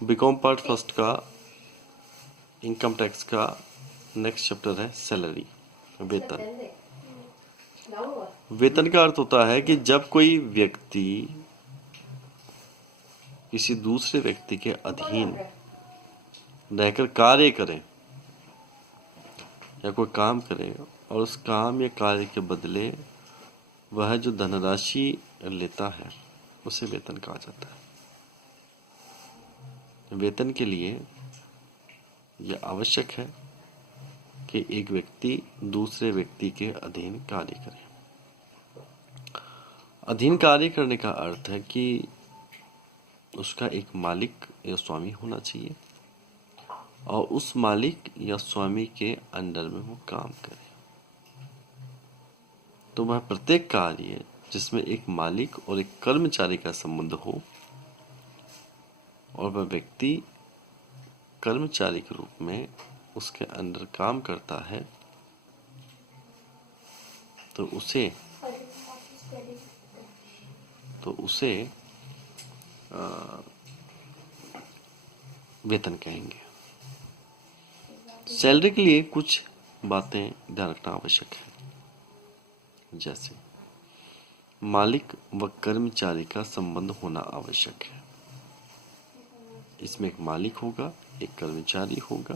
BCom part first का income tax का next chapter है सैलरी, वेतन। वेतन का अर्थ होता है कि जब कोई व्यक्ति किसी दूसरे व्यक्ति के अधीन रहकर कार्य करे या कोई काम करे और उस काम या कार्य के बदले वह जो धनराशि लेता है उसे वेतन कहा जाता है। वेतन के लिए यह आवश्यक है कि एक व्यक्ति दूसरे व्यक्ति के अधीन कार्य करे। अधीन कार्य करने का अर्थ है कि उसका एक मालिक या स्वामी होना चाहिए और उस मालिक या स्वामी के अंडर में वो काम करे। तो वह प्रत्येक कार्य जिसमें एक मालिक और एक कर्मचारी का संबंध हो और वह व्यक्ति कर्मचारी के रूप में उसके अंडर काम करता है तो उसे वेतन कहेंगे। सैलरी के लिए कुछ बातें ध्यान रखना आवश्यक है, जैसे मालिक व कर्मचारी का संबंध होना आवश्यक है। इसमें एक मालिक होगा, एक कर्मचारी होगा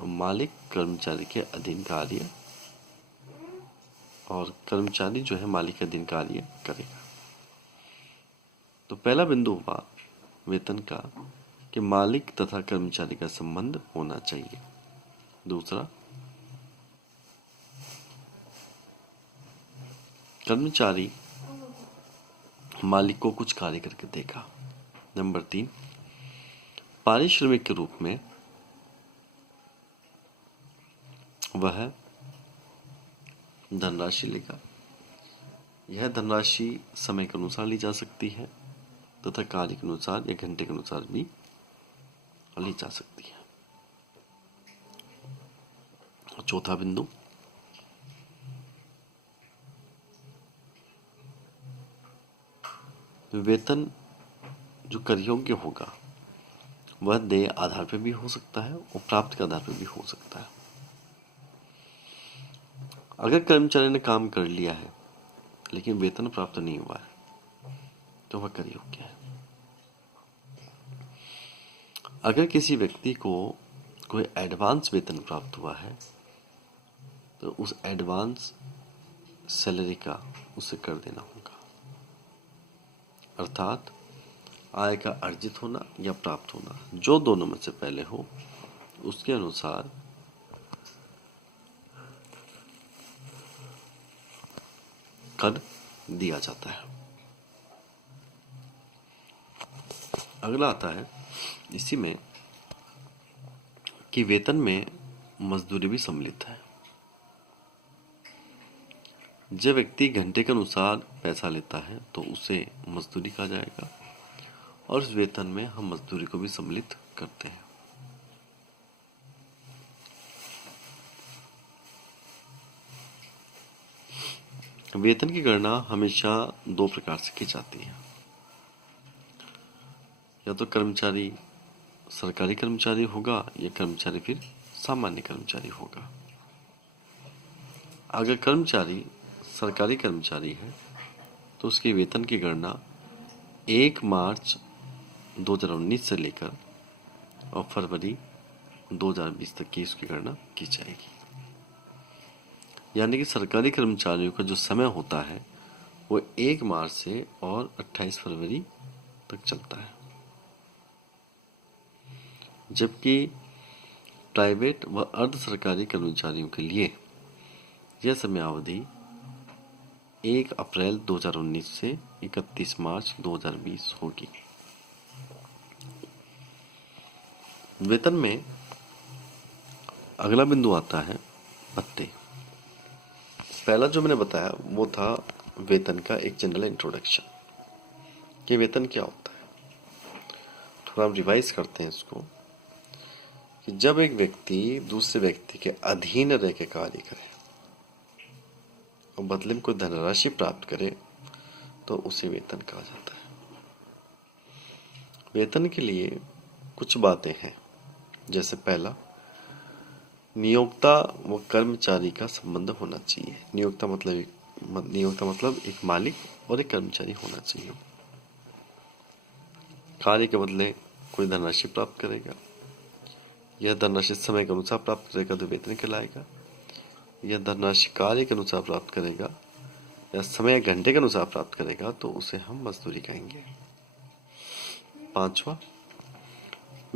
और मालिक कर्मचारी के अधीन कार्य और कर्मचारी जो है मालिक के अधीन कार्य करेगा। तो पहला बिंदु हुआ वेतन का कि मालिक तथा कर्मचारी का संबंध होना चाहिए। दूसरा, कर्मचारी मालिक को कुछ कार्य करके देगा। नंबर 3, पारिश्रमिक के रूप में वह धनराशि लेगा। यह धनराशि समय के अनुसार ली जा सकती है तथा कार्य के अनुसार या घंटे के अनुसार भी ली जा सकती है। चौथा बिंदु, वेतन जो कर योग्य होगा वह देय आधार पर भी हो सकता है और प्राप्त के आधार पर भी हो सकता है। अगर कर्मचारी ने काम कर लिया है लेकिन वेतन प्राप्त नहीं हुआ है तो वह कर योग्य है। अगर किसी व्यक्ति को कोई एडवांस वेतन प्राप्त हुआ है तो उस एडवांस सैलरी का उसे कर देना होगा, अर्थात आय का अर्जित होना या प्राप्त होना, जो दोनों में से पहले हो उसके अनुसार कर दिया जाता है। अगला आता है इसी में कि वेतन में मजदूरी भी सम्मिलित है। जब व्यक्ति घंटे के अनुसार पैसा लेता है तो उसे मजदूरी कहा जाएगा और इस वेतन में हम मजदूरी को भी सम्मिलित करते हैं। वेतन की गणना हमेशा 2 प्रकार से की जाती है। या तो कर्मचारी सरकारी कर्मचारी होगा या कर्मचारी फिर सामान्य कर्मचारी होगा। अगर कर्मचारी सरकारी कर्मचारी है तो उसके वेतन की गणना 1 मार्च 2019 से लेकर और फरवरी 2020 तक की उसकी गणना की जाएगी। यानी कि सरकारी कर्मचारियों का जो समय होता है वो 1 मार्च से और 28 फरवरी तक चलता है, जबकि प्राइवेट व अर्ध सरकारी कर्मचारियों के लिए यह समयावधि 1 अप्रैल 2019 से 31 मार्च 2020 होगी। वेतन में अगला बिंदु आता है भत्ते। पहला जो मैंने बताया वो था वेतन का एक जनरल इंट्रोडक्शन कि वेतन क्या होता है। थोड़ा हम रिवाइज करते हैं इसको कि जब एक व्यक्ति दूसरे व्यक्ति के अधीन रह के कार्य करे और बदले में कोई धनराशि प्राप्त करे तो उसे वेतन कहा जाता है। वेतन के लिए कुछ बातें हैं, जैसे पहला, नियोक्ता व कर्मचारी का संबंध होना चाहिए। नियोक्ता मतलब एक मालिक और एक कर्मचारी होना चाहिए। कार्य के बदले कोई धनराशि प्राप्त करेगा, यह धनराशि समय के अनुसार प्राप्त करेगा तो वेतन कहलाएगा। यह धनराशि कार्य के अनुसार प्राप्त करेगा या समय घंटे के अनुसार प्राप्त करेगा तो उसे हम मजदूरी कहेंगे। पांचवा,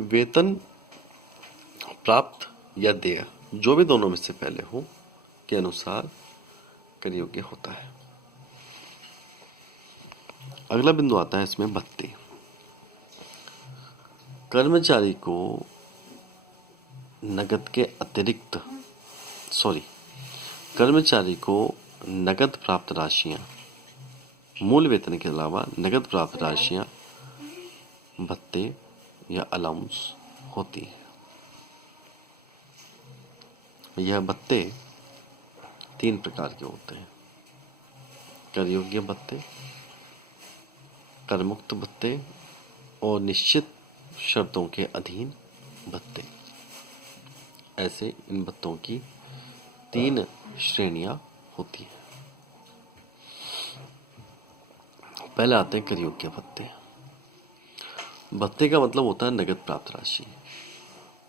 वेतन प्राप्त या देय, जो भी दोनों में से पहले हो, के अनुसार कर योग्य होता है। अगला बिंदु आता है इसमें भत्ते। कर्मचारी को नगद प्राप्त राशियां, मूल वेतन के अलावा नगद प्राप्त राशियां भत्ते या अलाउंस होती है। यह भत्ते 3 प्रकार के होते हैं: कर योग्य भत्ते, कर मुक्त भत्ते और निश्चित शर्तों के अधीन भत्ते। ऐसे इन भत्तों की 3 श्रेणियां होती हैं। पहले आते हैं कर योग्य भत्ते। भत्ते का मतलब होता है नगद प्राप्त राशि,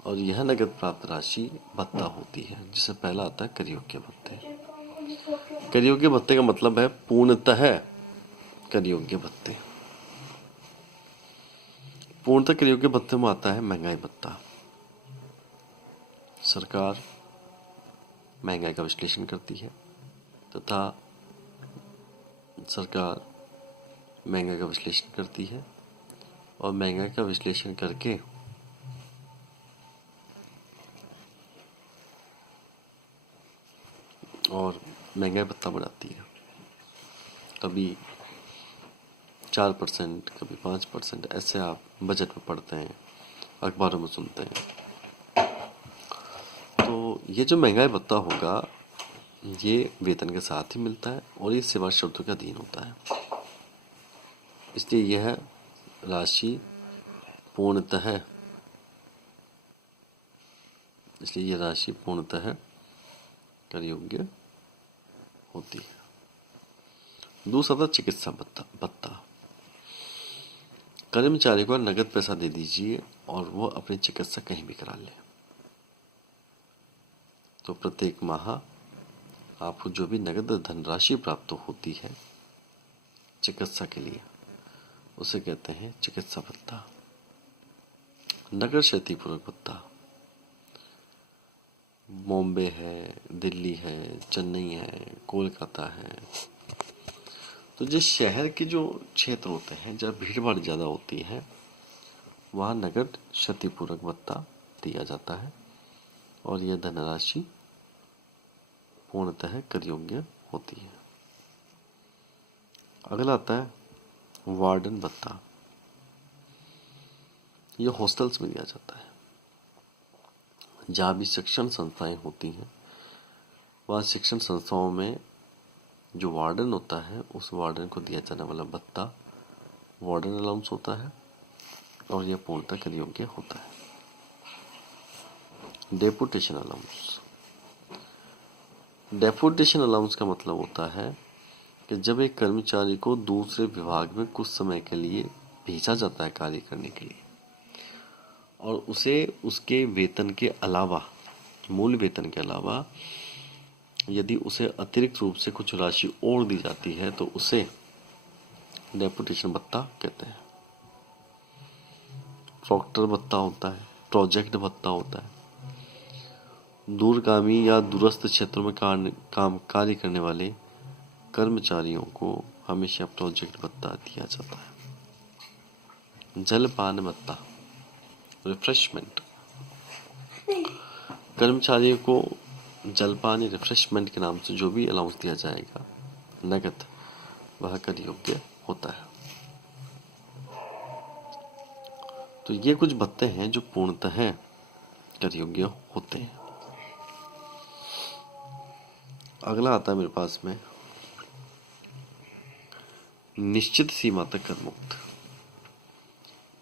और यह नगद प्राप्त राशि भत्ता होती है, जिसे पहला आता है कर योग्य भत्ते। कर योग्य भत्ते का मतलब है पूर्णतः कर योग्य भत्ते। पूर्णतः कर योग्य भत्ते में आता है महंगाई भत्ता। सरकार महंगाई का विश्लेषण करती है तथा सरकार महंगाई का विश्लेषण करती है और महंगाई का विश्लेषण करके और महंगाई भत्ता बढ़ाती है। कभी 4%, कभी 5%, ऐसे आप बजट में पढ़ते हैं, अखबारों में सुनते हैं। तो ये जो महंगाई भत्ता होगा ये वेतन के साथ ही मिलता है और ये सेवा शर्तों के अधीन होता है। इसलिए यह राशि पूर्णतः कर योग्य होती है। दूसरा था चिकित्सा भत्ता। कर्मचारी को नगद पैसा दे दीजिए और वो अपनी चिकित्सा कहीं भी करा ले, तो प्रत्येक माह आपको जो भी नगद धनराशि प्राप्त होती है चिकित्सा के लिए, उसे कहते हैं चिकित्सा भत्ता। नगर क्षतिपूर्त भत्ता बॉम्बे है, दिल्ली है, चेन्नई है, कोलकाता है, तो जिस शहर के जो क्षेत्र होते हैं जहाँ भीड़ भाड़ ज़्यादा होती है वहाँ नगद क्षतिपूर्त भत्ता दिया जाता है और यह धनराशि पूर्णतः कर योग्य होती है। अगला आता है वार्डन भत्ता। यह हॉस्टल्स में दिया जाता है। जहाँ भी शिक्षण संस्थाएं होती हैं वहाँ शिक्षण संस्थाओं में जो वार्डन होता है उस वार्डन को दिया जाने वाला भत्ता वार्डन अलाउंस होता है और यह पूर्णतः कर योग्य होता है। Deputation allowance. डेपुटेशन अलाउंस का मतलब होता है कि जब एक कर्मचारी को दूसरे विभाग में कुछ समय के लिए भेजा जाता है कार्य करने के लिए और उसे उसके वेतन के अलावा, मूल वेतन के अलावा यदि उसे अतिरिक्त रूप से कुछ राशि और दी जाती है तो उसे डेपुटेशन भत्ता कहते हैं। प्रॉक्टर भत्ता होता है, प्रोजेक्ट भत्ता होता है। दूरगामी या दूरस्थ क्षेत्रों में कार्य करने वाले कर्मचारियों को हमेशा प्रोजेक्ट भत्ता दिया जाता है। जलपान भत्ता, रिफ्रेशमेंट। कर्मचारियों को जलपान या रिफ्रेशमेंट के नाम से जो भी अलाउंस दिया जाएगा नगद, वह कर योग्य होता है। तो ये कुछ भत्ते हैं जो पूर्णतः कर योग्य होते हैं। अगला आता है मेरे पास में निश्चित सीमा तक कर मुक्त।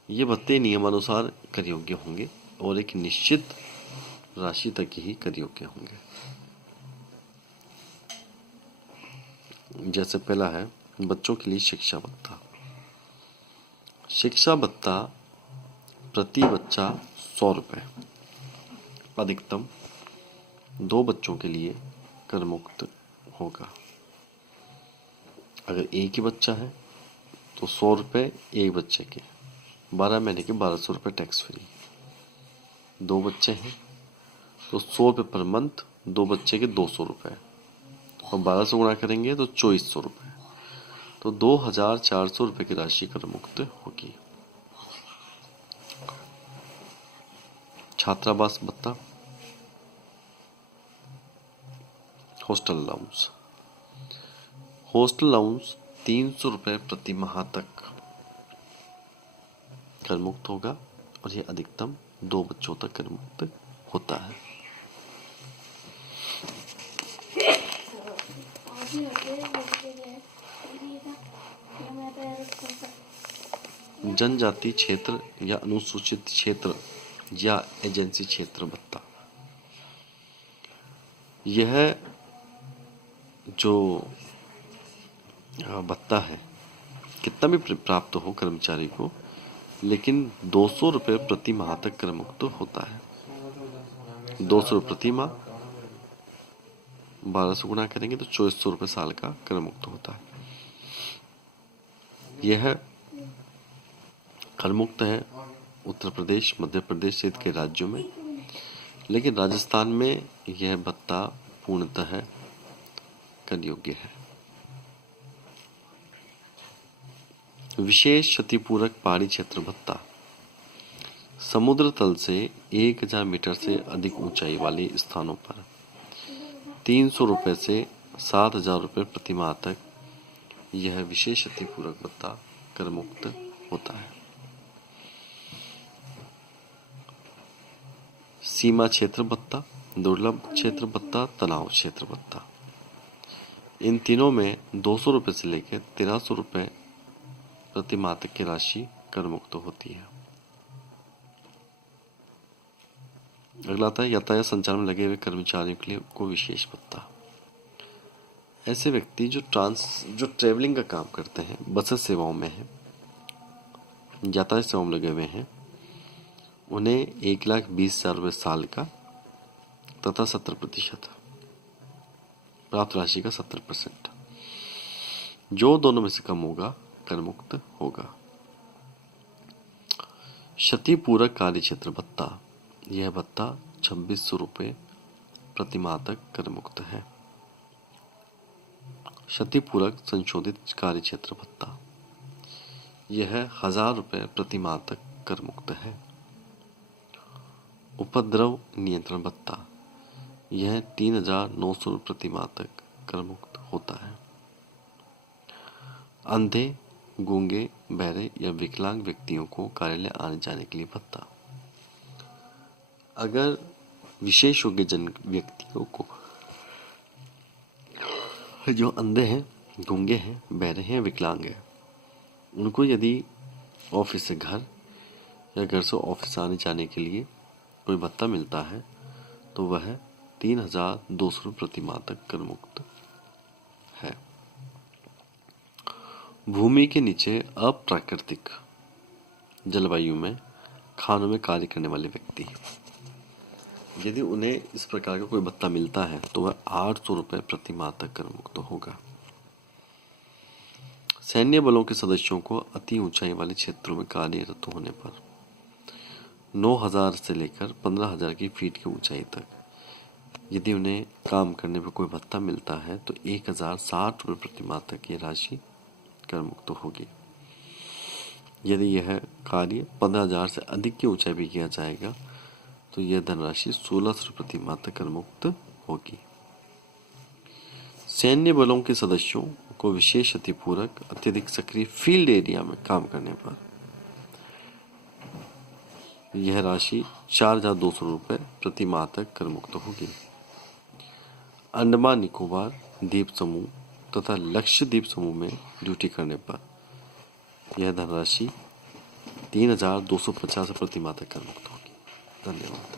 ये भत्ते नियमानुसार कर योग्य होंगे और एक निश्चित राशि तक ही कर योग्य होंगे। जैसे पहला है बच्चों के लिए शिक्षा भत्ता। शिक्षा भत्ता प्रति बच्चा 100 रुपये, अधिकतम 2 बच्चों के लिए कर मुक्त होगा। अगर एक ही बच्चा है तो 100 रुपये एक बच्चे के, 12 महीने के 1200 रुपये टैक्स फ्री। 2 बच्चे हैं तो 100 रुपये पर मंथ, 2 बच्चे के 200 रुपये, और 12 से गुणा करेंगे तो 2400 रुपये, तो 2400 रुपये की राशि कर मुक्त होगी। छात्रावास भत्ता, हॉस्टल अलाउंस। हॉस्टल अलाउंस 300 रुपये प्रति माह तक कर मुक्त होगा और यह अधिकतम 2 बच्चों तक कर मुक्त होता है। जनजाति क्षेत्र या अनुसूचित क्षेत्र या एजेंसी क्षेत्र भत्ता। यह जो भत्ता है कितना भी प्राप्त हो कर्मचारी को, लेकिन 200 रुपये प्रति माह तक कर मुक्त होता है। 200 रुपये प्रति माह, 12 से गुणा करेंगे तो 2400 रुपये साल का कर मुक्त होता है। यह कर मुक्त है उत्तर प्रदेश, मध्य प्रदेश सहित के राज्यों में, लेकिन राजस्थान में यह भत्ता पूर्णतः कर योग्य है। विशेष क्षतिपूरक पहाड़ी क्षेत्र भत्ता। समुद्र तल से 1000 मीटर से अधिक ऊंचाई वाले स्थानों पर 300 रुपये से 7000 रुपये प्रति माह तक यह विशेष क्षतिपूरक भत्ता कर मुक्त होता है। सीमा क्षेत्र भत्ता, दुर्लभ क्षेत्र भत्ता, तनाव क्षेत्र भत्ता। इन तीनों में 200 रुपये से लेकर 1300 रुपये प्रति माह तक की राशि कर मुक्त होती है। अगला आता है यातायात संचालन में लगे हुए कर्मचारियों के लिए को विशेष भत्ता। ऐसे व्यक्ति जो ट्रेवलिंग का काम करते हैं, बस सेवाओं में हैं, यातायात सेवाओं में लगे हुए हैं, उन्हें 1,20,000 रुपये साल का तथा 70% प्राप्त राशि का 70%, जो दोनों में से कम होगा कर मुक्त होगा। क्षतिपूरक कार्य क्षेत्र भत्ता। यह भत्ता 2600 रुपये प्रति माह तक कर मुक्त है। क्षतिपूरक संशोधित कार्य क्षेत्र भत्ता। यह 1000 रुपये प्रति माह तक कर मुक्त है। उपद्रव नियंत्रण भत्ता। यह 3900 रुपये प्रति माह तक कर मुक्त होता है। अंधे, गूंगे, बहरे या विकलांग व्यक्तियों को कार्यालय आने जाने के लिए भत्ता। अगर विशेष योग्य जन व्यक्तियों को जो अंधे हैं, गूंगे हैं, बहरे हैं, विकलांग हैं, उनको यदि ऑफिस से घर या घर से ऑफिस आने जाने के लिए कोई भत्ता मिलता है तो वह 3200 रुपये प्रति माह तक कर मुक्त है। भूमि के नीचे अप्राकृतिक जलवायु में खानों में कार्य करने वाले व्यक्ति, यदि उन्हें इस प्रकार का कोई भत्ता मिलता है तो वह 800 रुपये प्रति माह तक कर मुक्त होगा। सैन्य बलों के सदस्यों को अति ऊंचाई वाले क्षेत्रों में कार्यरत होने पर 9000 से लेकर 15000 की फीट की ऊंचाई तक यदि उन्हें काम करने पर कोई भत्ता मिलता है तो 1060 रुपये प्रति माह तक ये राशि कर मुक्त होगी। यदि यह कार्य 15000 से अधिक की ऊंचाई भी किया जाएगा तो यह धनराशि 1600 प्रति माह तक कर मुक्त होगी। सैन्य बलों के सदस्यों को विशेष क्षतिपूरक अत्यधिक सक्रिय फील्ड एरिया में काम करने पर यह राशि 4200 रुपये प्रति माह तक कर मुक्त होगी। अंडमान निकोबार द्वीप समूह तथा लक्षद्वीप समूह में ड्यूटी करने पर यह धनराशि 3250 प्रतिमाह तक कर मुक्त होगी। धन्यवाद।